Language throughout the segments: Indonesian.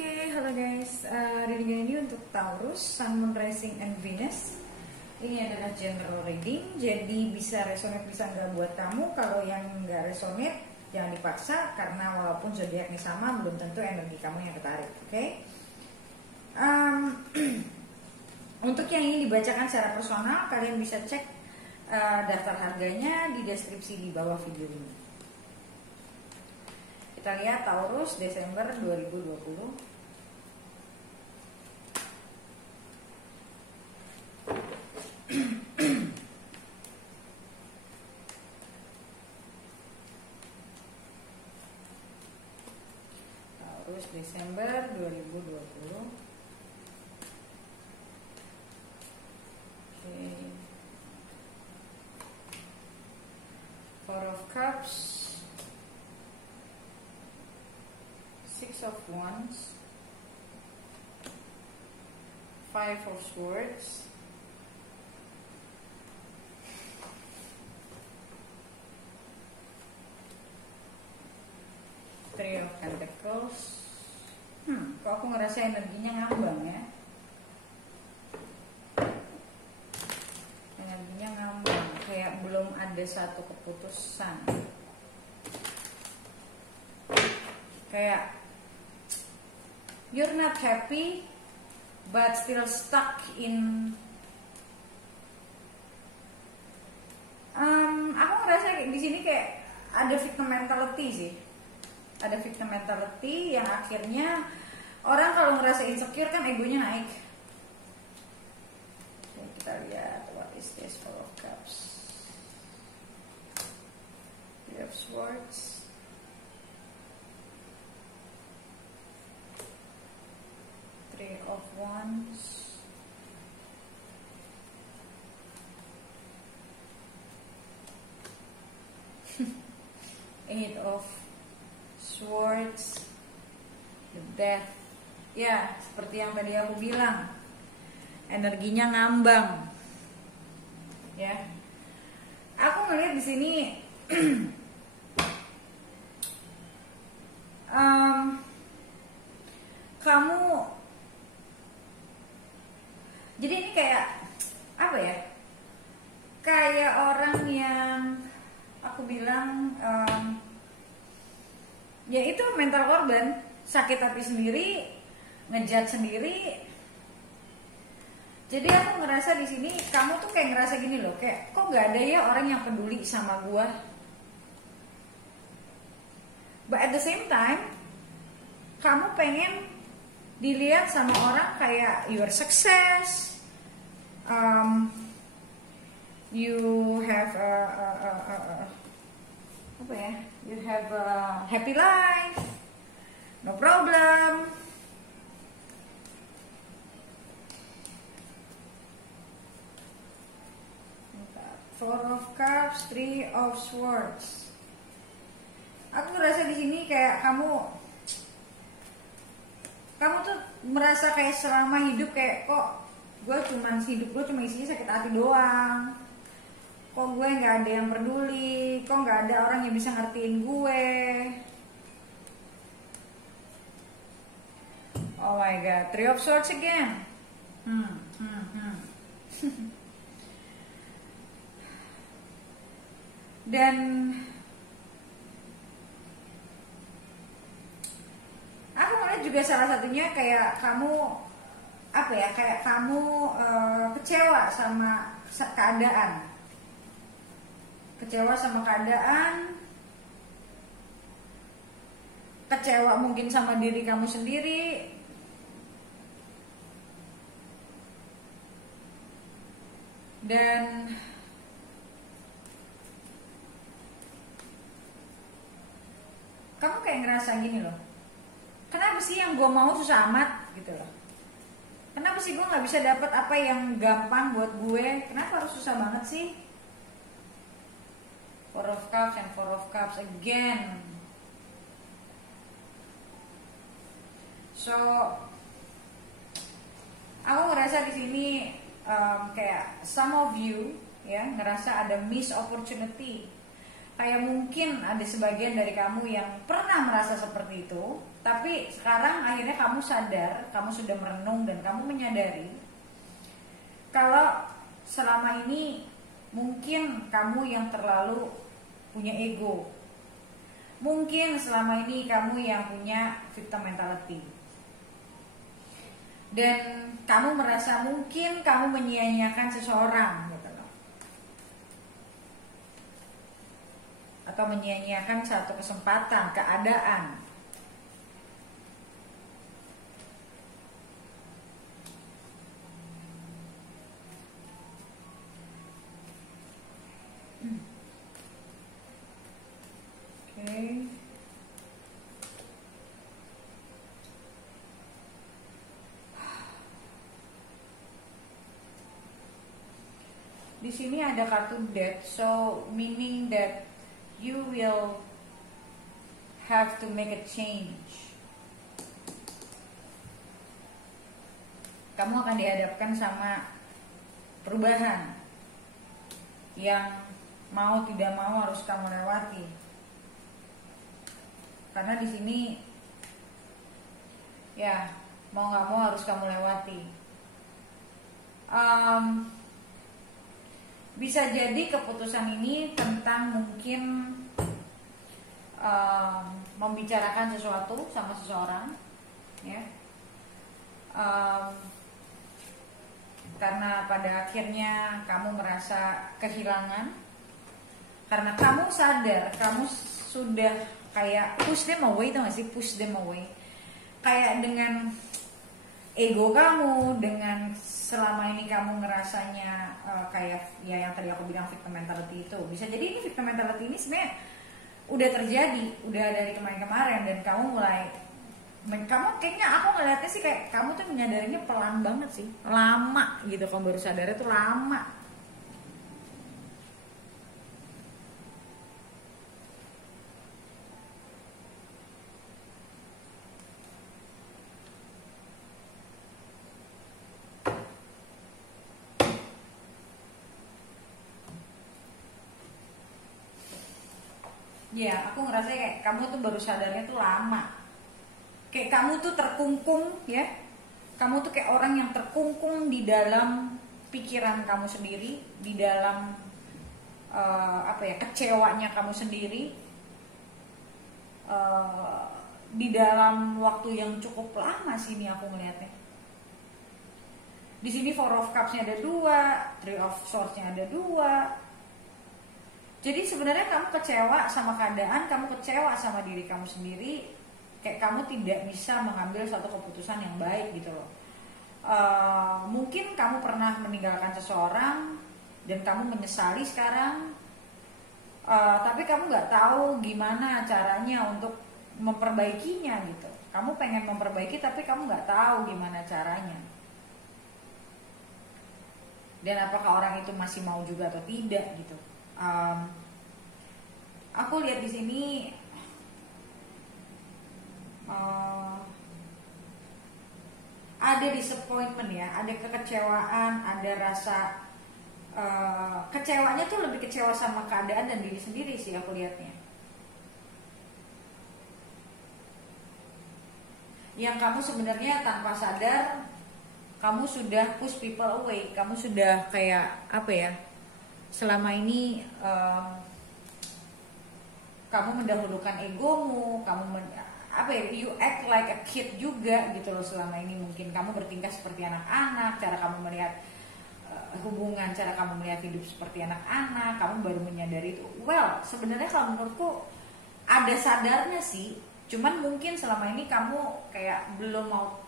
Oke, halo guys. Reading ini untuk Taurus, Sun, Moon, Rising, and Venus. Ini adalah general reading, jadi bisa resonate bisa nggak buat kamu. Kalau yang nggak resonate, jangan dipaksa karena walaupun zodiaknya sama, belum tentu energi kamu yang ketarik. Oke? Untuk yang ingin dibacakan secara personal, kalian bisa cek daftar harganya di deskripsi di bawah video ini. Kita lihat Taurus Desember 2020. Taurus Desember 2020. Oke. Four of Cups, Six of Wands, Five of Swords, Three of Pentacles. Kok aku ngerasa energinya ngambang ya? Energinya ngambang, kayak belum ada satu keputusan. Kayak you're not happy but still stuck in. Aku ngerasa di sini kayak ada victim mentality sih. Ada victim mentality yang akhirnya orang kalau ngerasa insecure kan egonya naik. Oke, kita lihat what is this Four of Cups, Three of Swords, Three of Wands, Eight of Swords, the Death. Ya, seperti yang tadi aku bilang, energinya ngambang. Ya, aku ngeliat di sini kamu. Jadi ini kayak apa ya? Kayak orang yang aku bilang ya itu mental korban, sakit hati sendiri, ngejat sendiri. Jadi aku ngerasa di sini kamu tuh kayak ngerasa gini loh, kayak kok nggak ada ya orang yang peduli sama gua. But at the same time, kamu pengen dilihat sama orang kayak your success, you have apa ya? You have a happy life, no problem. Four of Cups, Three of Swords. Aku ngerasa di sini kayak kamu tuh merasa kayak selama hidup kayak kok hidup gue cuma isinya sakit hati doang. Kok gue nggak ada yang peduli, kok nggak ada orang yang bisa ngertiin gue. Oh my god, Three of Swords again. Dan aku ngeliat juga salah satunya kayak kamu apa ya, kayak kamu kecewa sama keadaan. Kecewa sama keadaan, kecewa mungkin sama diri kamu sendiri, dan kamu kayak ngerasa gini loh, kenapa sih yang gue mau susah amat gitu loh, kenapa sih gue nggak bisa dapat apa yang gampang buat gue, kenapa harus susah banget sih. Four of Cups and Four of Cups again. So, aku ngerasa di sini kayak some of you ya ngerasa ada miss opportunity. Kayak mungkin ada sebagian dari kamu yang pernah merasa seperti itu, Tapi sekarang akhirnya kamu sadar, kamu sudah merenung dan kamu menyadari kalau selama ini mungkin kamu yang terlalu punya ego. Mungkin selama ini kamu yang punya victim mentality. Dan kamu merasa mungkin kamu menyia-nyiakan seseorang gitu loh. Atau menyia-nyiakan satu kesempatan, keadaan. Oke. Di sini ada kartu death, so meaning that you will have to make a change. Kamu akan dihadapkan sama perubahan yang mau tidak mau harus kamu lewati. Karena di sini ya mau nggak mau harus kamu lewati. Bisa jadi keputusan ini tentang mungkin membicarakan sesuatu sama seseorang, ya. Karena pada akhirnya kamu merasa kehilangan, karena kamu sadar kamu sudah kayak push them away, tau gak sih, push them away, kayak dengan ego kamu, dengan selama ini kamu ngerasanya kayak ya yang tadi aku bilang victim mentality itu. Bisa jadi ini victim mentality ini sebenarnya udah terjadi, udah dari kemarin-kemarin, dan kamu kayaknya aku ngeliatnya sih kayak kamu tuh menyadarinya pelan banget sih, lama gitu. Kamu baru sadarnya tuh lama. Ya, aku ngerasa kayak kamu tuh baru sadarnya tuh lama. Kayak kamu tuh terkungkung, ya. Kamu tuh kayak orang yang terkungkung di dalam pikiran kamu sendiri, di dalam kecewanya kamu sendiri, di dalam waktu yang cukup lama sih ini aku ngeliatnya. Di sini Four of Cups-nya ada 2, Three of Swords-nya ada 2. Jadi sebenarnya kamu kecewa sama keadaan, kamu kecewa sama diri kamu sendiri, kayak kamu tidak bisa mengambil suatu keputusan yang baik gitu loh. Mungkin kamu pernah meninggalkan seseorang dan kamu menyesali sekarang, tapi kamu nggak tahu gimana caranya untuk memperbaikinya gitu. Kamu pengen memperbaiki tapi kamu nggak tahu gimana caranya. Dan apakah orang itu masih mau juga atau tidak gitu. Aku lihat di sini ada disappointment ya, ada kekecewaan, ada rasa kecewanya tuh lebih kecewa sama keadaan dan diri sendiri sih aku lihatnya. Yang kamu sebenarnya tanpa sadar kamu sudah push people away, kamu sudah kayak apa ya? Selama ini kamu mendahulukan egomu, you act like a kid juga gitu loh selama ini. Mungkin kamu bertingkah seperti anak-anak, cara kamu melihat hubungan, cara kamu melihat hidup seperti anak-anak, kamu baru menyadari itu. Well, sebenarnya kalau menurutku ada sadarnya sih, cuman mungkin selama ini kamu kayak belum mau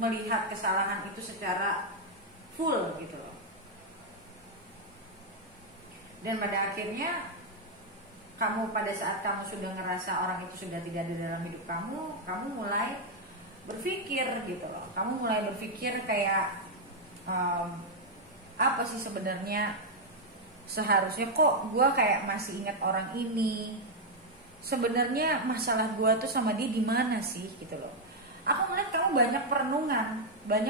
melihat kesalahan itu secara full gitu loh. Dan pada akhirnya kamu pada saat kamu sudah ngerasa orang itu sudah tidak ada dalam hidup kamu mulai berpikir gitu loh. Kamu mulai berpikir kayak apa sih sebenarnya seharusnya kok gue kayak masih ingat orang ini. Sebenarnya masalah gue tuh sama dia di mana sih gitu loh. Aku melihat kamu banyak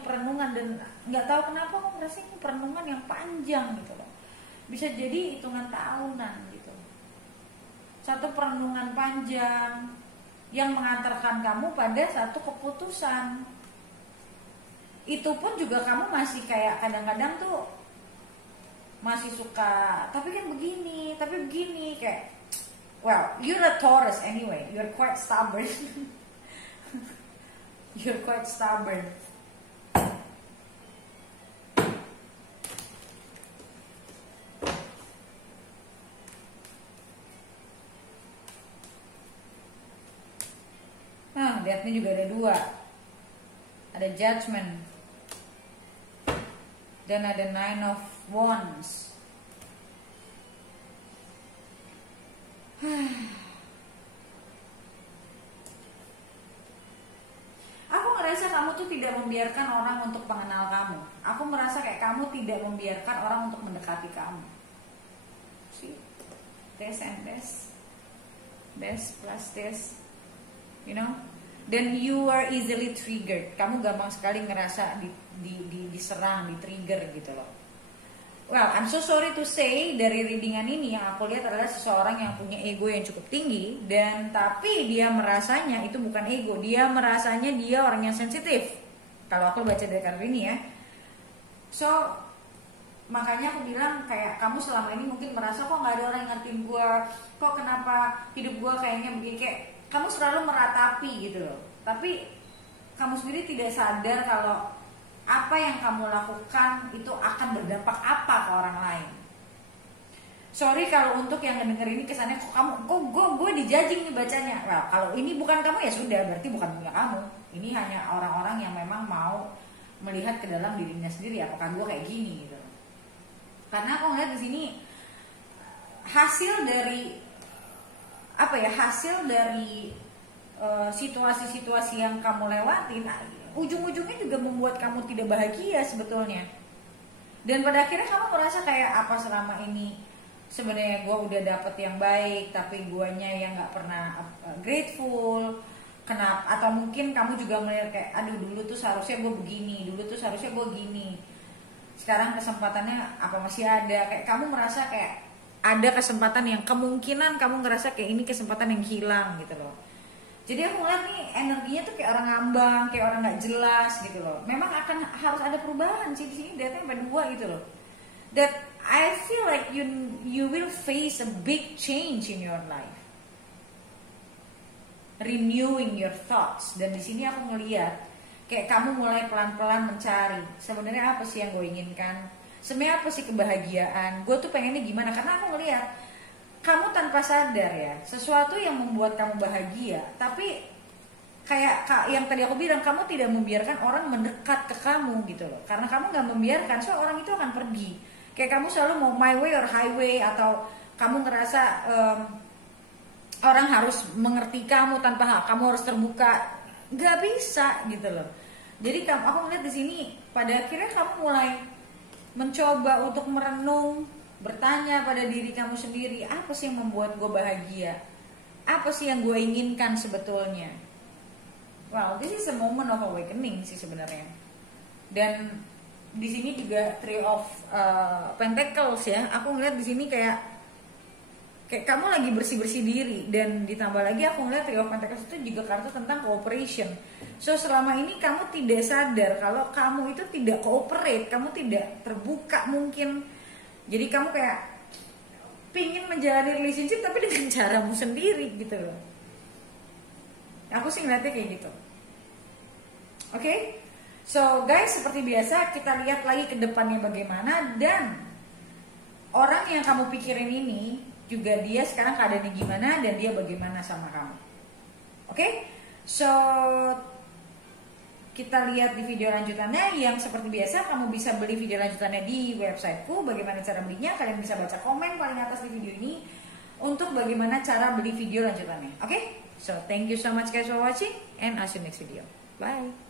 perenungan dan nggak tahu kenapa aku merasa ini perenungan yang panjang gitu loh. Bisa jadi hitungan tahunan gitu. Satu perenungan panjang yang mengantarkan kamu pada satu keputusan. Itu pun juga kamu masih kayak kadang-kadang tuh masih suka, tapi kan begini, tapi begini, kayak well, you're a Taurus anyway, you're quite stubborn. You're quite stubborn. Lihatnya juga ada 2. Ada Judgment dan ada 9 of Wands. Aku ngerasa kamu tuh tidak membiarkan orang untuk mengenal kamu. Aku merasa kayak kamu tidak membiarkan orang untuk mendekati kamu. See? This and this. This plus this. You know? Dan you are easily triggered. Kamu gampang sekali ngerasa diserang, di-trigger gitu loh. Well, I'm so sorry to say, dari readingan ini yang aku lihat adalah seseorang yang punya ego yang cukup tinggi, dan tapi dia merasanya itu bukan ego, dia merasanya dia orang yang sensitif. Kalau aku baca dari kartu ini ya. So, makanya aku bilang kayak kamu selama ini mungkin merasa kok nggak ada orang yang ngertiin gue, kok kenapa hidup gue kayaknya begini, kayak kamu selalu meratapi gitu loh. Tapi kamu sendiri tidak sadar kalau apa yang kamu lakukan itu akan berdampak apa ke orang lain. Sorry kalau untuk yang ngedenger ini kesannya kok gue dijudging nih bacanya. Well, kalau ini bukan kamu ya sudah, berarti bukan punya kamu. Ini hanya orang-orang yang memang mau melihat ke dalam dirinya sendiri, apakah gue kayak gini gitu. Karena aku ngeliat di sini hasil dari situasi-situasi yang kamu lewatin, ujung-ujungnya juga membuat kamu tidak bahagia sebetulnya. Dan pada akhirnya kamu merasa kayak apa selama ini sebenarnya gue udah dapet yang baik, tapi guanya yang nggak pernah grateful. Kenapa? Atau mungkin kamu juga melihat kayak aduh dulu tuh seharusnya gue begini, dulu tuh seharusnya gue gini. Sekarang kesempatannya apa masih ada? Kayak kamu merasa kayak ada kesempatan yang kemungkinan kamu ngerasa kayak ini kesempatan yang hilang gitu loh. Jadi aku ngeliat nih energinya tuh kayak orang ngambang, kayak orang nggak jelas gitu loh. Memang harus ada perubahan sih di sini, datanya sampai 2 gitu loh. That I feel like you will face a big change in your life, renewing your thoughts. Dan di sini aku ngeliat kayak kamu mulai pelan-pelan mencari sebenarnya apa sih yang gue inginkan. Sebenarnya apa sih kebahagiaan? Gue tuh pengennya gimana? Karena aku ngeliat kamu tanpa sadar ya, sesuatu yang membuat kamu bahagia, tapi kayak yang tadi aku bilang, kamu tidak membiarkan orang mendekat ke kamu gitu loh. Karena kamu gak membiarkan, so orang itu akan pergi. Kayak kamu selalu mau my way or highway, atau kamu ngerasa orang harus mengerti kamu tanpa hak, kamu harus terbuka. Gak bisa gitu loh. Jadi aku ngeliat di sini, pada akhirnya kamu mulai mencoba untuk merenung, bertanya pada diri kamu sendiri, apa sih yang membuat gue bahagia? Apa sih yang gue inginkan sebetulnya? Well, this is a moment of awakening sih sebenarnya. Dan di sini juga Three of Pentacles ya. Aku ngeliat di sini kayak kamu lagi bersih-bersih diri, dan ditambah lagi aku ngeliat Three of Pentacles itu juga kartu tentang cooperation. So selama ini kamu tidak sadar kalau kamu itu tidak cooperate, kamu tidak terbuka mungkin. Jadi kamu kayak pingin menjalani relationship tapi dengan caramu sendiri gitu loh. Aku sih ngeliatnya kayak gitu. Oke? So guys, seperti biasa kita lihat lagi ke depannya bagaimana, dan orang yang kamu pikirin ini juga dia sekarang keadaannya gimana dan dia bagaimana sama kamu. Oke? So kita lihat di video lanjutannya, yang seperti biasa kamu bisa beli video lanjutannya di websiteku. Bagaimana cara belinya? Kalian bisa baca komen paling atas di video ini untuk bagaimana cara beli video lanjutannya. Oke? So thank you so much guys for watching, and I'll see you next video. Bye.